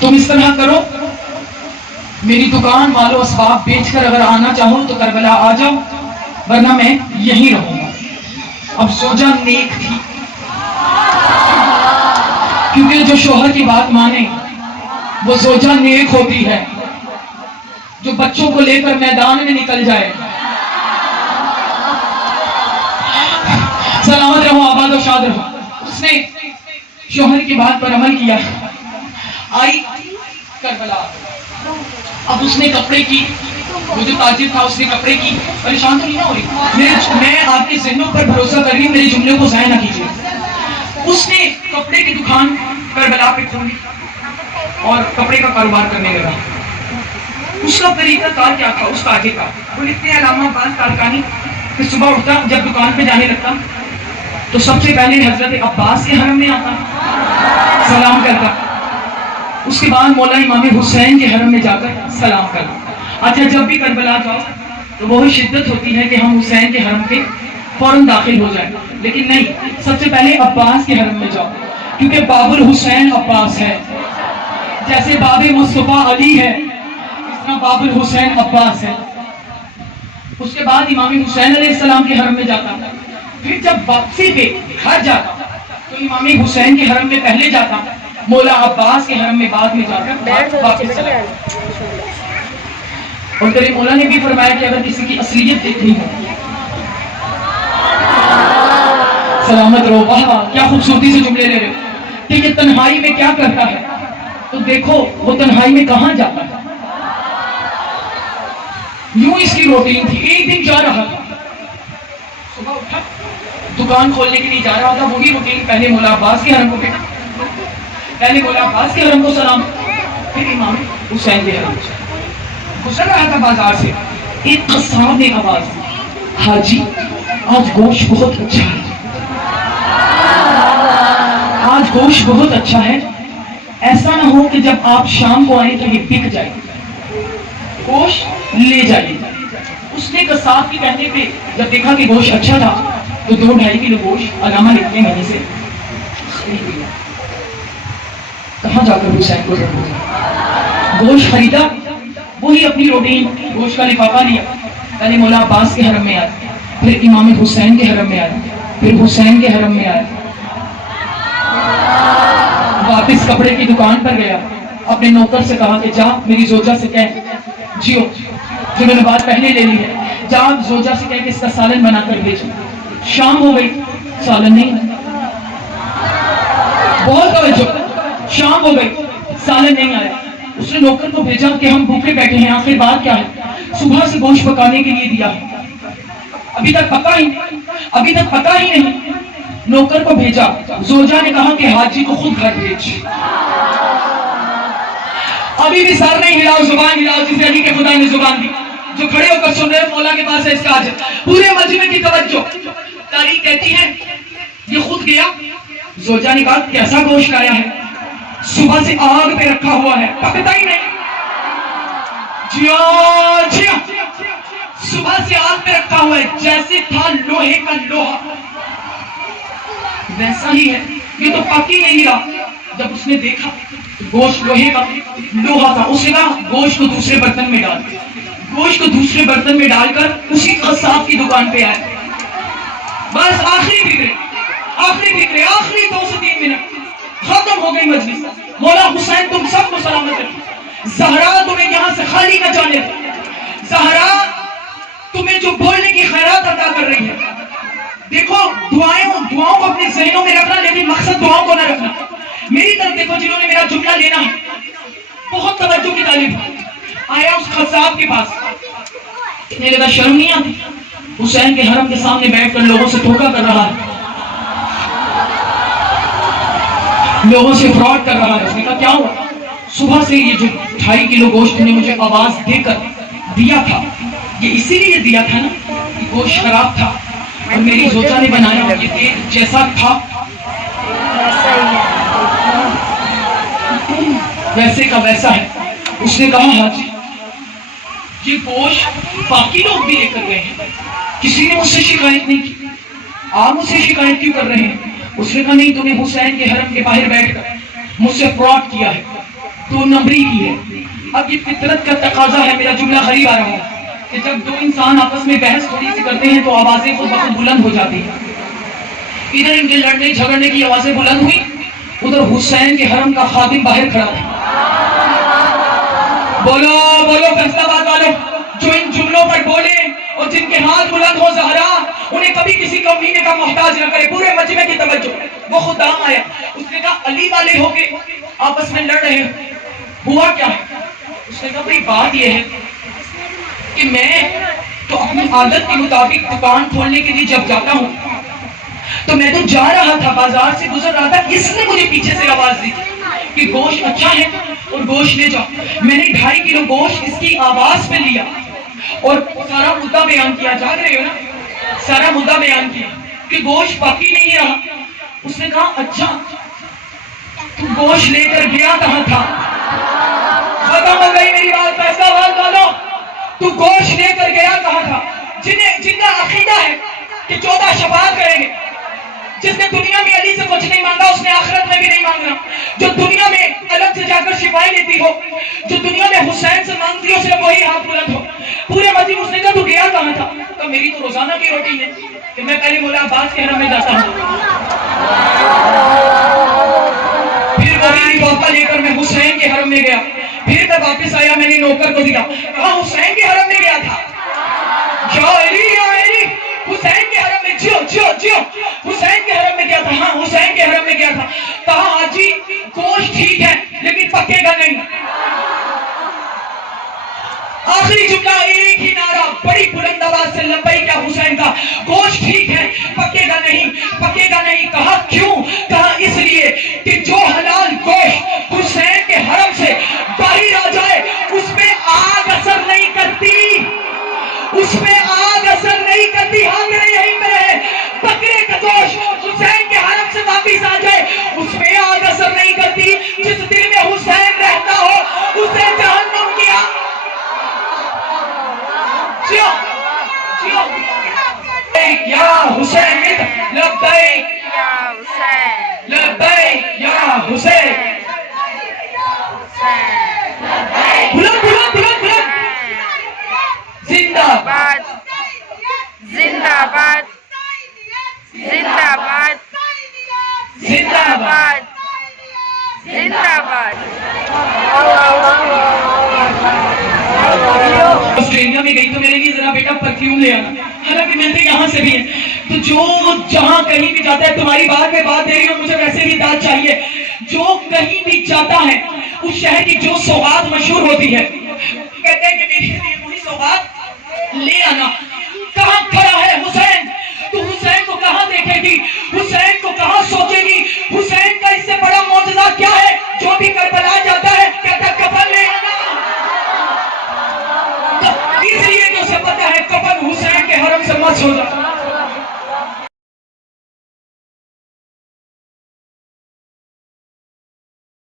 تم اس طرح کرو، میری دکان مال و اسباب بیچ کر اگر آنا چاہو تو کربلا آ جاؤ، ورنہ میں یہیں رہوں گا۔ اب زوجہ نیک تھی، کیونکہ جو شوہر کی بات مانے وہ زوجہ نیک ہوتی ہے، جو بچوں کو لے کر میدان میں نکل جائے۔ سلامت رہو، آباد و شاد رہو۔ اس نے شوہر کی بات پر عمل کیا، آئی کربلا۔ اب اس نے کپڑے کی، وہ جو تاجر تھا اس نے کپڑے کی، پریشان تو نہیں نہ ہو رہی، میں آپ کے ذہنوں پر بھروسہ کر رہی ہوں، میرے جملے کو ضائع نہ کیجیے۔ اس نے کپڑے کی دکان کربلا پہ کھولی اور کپڑے کا کاروبار کرنے لگا۔ اس کا طریقہ کار کیا تھا اس تاجر کا؟ وہ لکھتے ہیں علامہ عباس تارکانی کہ صبح اٹھتا، جب دکان پہ جانے لگتا تو سب سے پہلے حضرت عباس کے حرم میں آتا، سلام کرتا، اس کے بعد مولا امام حسین کے حرم میں جا کر سلام کرتا۔ اچھا، جب بھی کربلا جاؤ تو بہت شدت ہوتی ہے کہ ہم حسین کے حرم پہ فوراً داخل ہو جائیں، لیکن نہیں، سب سے پہلے عباس کے حرم میں جاؤ، کیونکہ باب الحسین عباس ہے، جیسے باب مصطفیٰ علی ہے اس طرح باب الحسین عباس ہے۔ اس کے بعد امام حسین علیہ السلام کے حرم میں جاتا، پھر جب واپسی پہ گھر جاتا تو امام حسین کے حرم میں پہلے جاتا، مولا عباس کے حرم میں بعد میں جا کر واپس چلا۔ اور تیرے مولا نے بھی فرمایا کہ اگر کسی کی اصلیت دیکھنی ہو، سلامت رہو، واہ کیا خوبصورتی سے جملے لے رہے ہو، کہ یہ تنہائی میں کیا کرتا ہے، تو دیکھو وہ تنہائی میں کہاں جاتا ہے۔ یوں اس کی روٹین تھی، ایک دن جا رہا تھا، صبح اٹھا دکان کھولنے کے لیے جا رہا تھا، وہی روٹین، پہلے مولا عباس کے حرم کو بیٹھا، پہلے مولا عباس کے حرم کو سلام، پھر امام حسین کے حرم کو۔ گزر رہا تھا بازار سے، ایک قصاب نے آواز دی، حاجی آج گوشت بہت اچھا ہے، آج گوشت بہت اچھا ہے، ایسا نہ ہو کہ جب آپ شام کو آئیں تو یہ بک جائے، گوشت لے جائیے۔ اس نے قصاب کے کہنے پہ جب دیکھا کہ گوشت اچھا تھا تو 2-2.5 کلو گوشت علامہ لکھتے ہیں سے خرید لیا۔ کہاں جا کر حسین کو گوشت خریدا، وہی اپنی روٹین، گوشت کا لفافہ لیا، پہلے مولا عباس کے حرم میں آیا، پھر امام حسین کے حرم میں آیا، پھر حسین کے حرم میں آیا، واپس کپڑے کی دکان پر گیا، اپنے نوکر سے کہا کہ جا میری زوجہ سے کہہ، جیو جو میں نے بات پہلے لے لی ہے، جا زوجہ سے کہہ کہ اس کا سالن بنا کر بھیجو۔ شام ہو گئی، سالن نہیں، بہت توجہ، شام ہو گئی، سالن نہیں آیا۔ اس نے نوکر کو بھیجا کہ ہم بھوکے بیٹھے ہیں، آخر بات کیا ہے؟ صبح سے گوشت پکانے کے لیے دیا ہے، ابھی تک پکا ہی نہیں۔ نوکر کو بھیجا، زوجہ نے کہا کہ حاجی کو خود گھر بھیج۔ ابھی بھی سر نہیں ہلاؤ، زبان ہلاؤ جسے علی کے خدا نے زبان دی۔ جو کھڑے ہو کر سن رہے مولا کے پاس ہے اس کا اجر۔ پورے مجمع کی توجہ، تاریخ کہتی ہے یہ خود گیا، زوجہ نے کہا کیسا گوشت آیا ہے؟ صبح سے آگ پہ رکھا ہوا ہے، پکتا ہی نہیں۔ جی صبح سے آگ پہ رکھا ہوا ہے، جیسے تھا لوہے کا لوہا ویسا ہی ہے، یہ تو پک ہی نہیں رہا۔ جب اس نے دیکھا گوشت لوہے کا لوہا تھا، اس نے کہا گوشت کو دوسرے برتن میں ڈال، گوشت کو دوسرے برتن میں ڈال کر اسی قصاب کی دکان پہ آئے۔ بس آخری 2 سے 3 منٹ ختم ہو گئی مجلس۔ مولا حسین تم سب کو سلامت رکھیں، زہرا تمہیں یہاں سے خالی نہ جانے دے، زہرا تمہیں جو بولنے کی خیرات عطا کر رہی ہے۔ دیکھو دعاؤں کو اپنے ذہنوں میں رکھنا، لیکن مقصد دعاؤں کو نہ رکھنا۔ میری طرف دیکھو، جنہوں نے میرا جملہ لینا ہے، بہت توجہ کی طالب آیا اس قصاب کے پاس، کہنے لگا شرم نہیں آتی؟ حسین کے حرم کے سامنے بیٹھ کر لوگوں سے دھوکہ کر رہا ہے، لوگوں سے فراڈ کر رہا ہے۔ اس نے کہا کیا ہوا؟ صبح سے یہ جو 2.5 کلو گوشت نے مجھے آواز دے کر دیا تھا، یہ اسی لیے دیا تھا نا کہ گوشت خراب تھا اور میری زوجہ نے بنایا، یہ دیکھ جیسا تھا ویسے کا ویسا ہے۔ اس نے کہا حاجی یہ گوشت باقی لوگ بھی لے کر گئے ہیں، کسی نے مجھ سے شکایت نہیں کی، آپ مجھ سے شکایت کیوں کر رہے ہیں؟ اس نے کہا نہیں، تمہیں حسین کے حرم کے باہر بیٹھ کر مجھ سے فراڈ کیا ہے، دو نمبری کی ہے. اب یہ فطرت کا تقاضا ہے, میرا جملہ قریب آ رہا ہے, کہ جب دو انسان آپس میں بحث تھوڑی سی کرتے ہیں تو آوازیں اس وقت بلند ہو جاتی ہیں. ادھر ان کے لڑنے جھگڑنے کی آوازیں بلند ہوئی, ادھر حسین کے حرم کا خادم باہر کھڑا تھا. بولو بولو فیصلہ آباد والوں, جو ان جملوں پر بولے اور جن کے ہاتھ بلند ہو زہرا, انہیں کبھی کسی کمینے کا محتاج نہ کرے. پورے مجمع کی توجہ, وہ خود دام آیا, اس نے کہا علی والے ہو کے آپس میں لڑ رہے ہیں, ہوا کیا ہے؟ اس نے کہا بھئی بات یہ ہے کہ میں تو اپنی عادت کے مطابق دکان کھولنے کے لیے جب جاتا ہوں تو میں تو جا رہا تھا, بازار سے گزر رہا تھا, اس نے مجھے پیچھے سے آواز دی کہ گوشت اچھا ہے اور گوشت لے جاؤ. میں نے 2.5 کلو گوشت اس کی آواز پہ لیا اور سارا مدعا بیان کیا. جاگ رہے ہو نا, سارا مدعا بیان کیا کہ گوشت باقی نہیں رہا. اس نے کہا اچھا تو گوشت لے کر گیا کہاں تھا؟ ختم ہو گئی میری بات. فیصلہ آباد والوں, تو گوشت لے کر گیا کہاں تھا؟ جن کا عقیدہ ہے کہ 14 شفاعت کریں گے, جس نے دنیا میں علی سے کچھ نہیں مانگا اس نے آخرت میں بھی نہیں مانگنا, جو دنیا میں الگ سے جا کر شفائی لیتی ہو, جو دنیا میں حسین سے مانگتی ہو, صرف وہی ہاتھ بلند ہو. پورے مجمع اس نے کہا تو گیا کہاں تھا؟ تو میری تو روزانہ کی روٹین ہے کہ میں پہلے مولا عباس کے حرم میں جاتا ہوں, پھر وہی لفافہ لے کر میں حسین کے حرم میں گیا, پھر میں واپس آیا, میں نے نوکر کو دیا, کہا حسین کے حرم میں گیا تھا. یا علی حسین کے حرم میں, جیو جیو جیو, حسین کے حرم میں گیا تھا. ہاں حسین کے حرم میں گیا تھا. کہا حاجی گوشت ٹھیک ہے لیکن پکے گا نہیں. آخری جملہ ایک ہی نعرہ بڑی بلند آواز سے لبیک یا حسین کا, گوشت ٹھیک ہے پکے گا نہیں, پکے گا نہیں. کہا کیوں؟ کہا اس لیے کہ جو حلال گوشت حسین کے حرم سے باہر آ جائے اس پہ آگ اثر نہیں کرتی, اس پہ آگ اثر نہیں کرتی. ہاں میرے یہیں پہ رہے, بکرے کا گوشت حسین کے حرم سے واپس آ جائے اس پہ آگ اثر نہیں کرتی. جس دل میں حسین رہتا ہو اسے جہنم کیا. جیو جیو یا حسین, لبیک یا حسین, لبیک یا حسین, بلند بلند بلند بلند, زندہ باد زندہ باد زندہ باد زندہ باد. زندہ باد. آسٹریلیا میں گئی تو میرے لیے ذرا بیٹا پرفیوم لے آنا, حالانکہ ملتے یہاں سے بھی ہیں. تو جو جہاں کہیں بھی جاتا ہے, تمہاری بات میں بات دے رہی ہوں, مجھے ویسے بھی داد چاہیے, جو کہیں بھی جاتا ہے اس شہر کی جو سوغات مشہور ہوتی ہے کہتے ہیں کہ میرے لیے وہی سوغات لے آنا. کہاں کھڑا ہے حسین